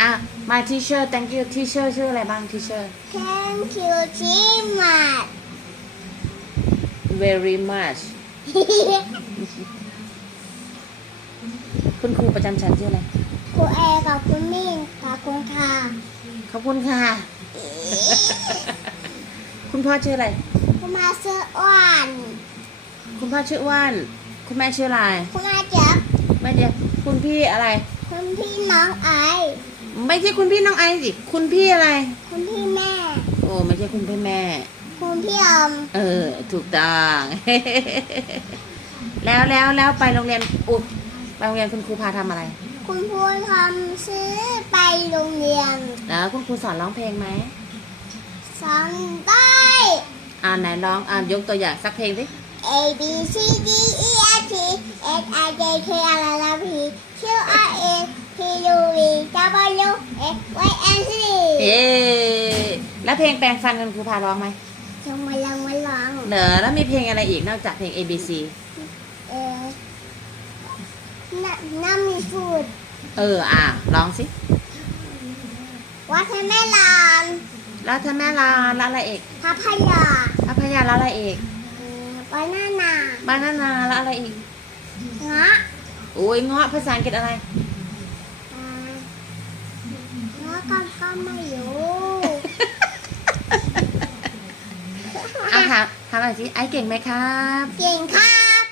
อะ my teacher thank you teacher ชื่ออะไรบ้าง teacher Thank you so much very much คุณครูประจำชั้นชื่ออะไรครูเอกับคุณมิ่งกับคุณค่ะขอบคุณค่ะ คุณพ่อชื่ออะไร คุณมาเสื้ออ่อนคุณพ่อชื่ออ้วน คุณแม่ชื่ออะไร คุณมาเจ็บ แม่เดียวคุณ พี่อะไร คุณพี่น้องไอไม่ใช่คุณพี่น้องไอซ์สิคุณพี่อะไร คุณพี่แม่ โอ้ไม่ใช่คุณพี่แม่ คุณพี่อม เออ ถูกต้อง แล้วแล้วแล้วไปโรงเรียนอุดไปโรงเรียนคุณครูพาทำอะไร คุณพูดทำซื้อไปโรงเรียนแล้วคุณครูสอนร้องเพลงไหมสอนได้ อ่าไหนร้องอ่านยกตัวอย่างสักเพลงสิ A B C D E F G H I J K L M N P W X Y and Z เย้แล้วเพลงแปลงฟันคุณครูพาร้องไหมจงมาลังมาลองเหรอแล้วมีเพลงอะไรอีกนอกจากเพลง A B C เออน้ำน้ำมีฟูดเอออ่าร้องสิวัฒนลานแล้วถ้าแม่ลาแล้วอะไรอีกพัพยาพัพยาแล้วอะไรอีกเอ่อปานานาบานานาแล้วอะไรอีกเงาะโอ้ยเงาะภาษาอังกฤษอะไรอ่า แล้วก็ก็ไม่รู้เอาถามถามหน่อยสิไอ้เก่งไหมครับ เก่งครับ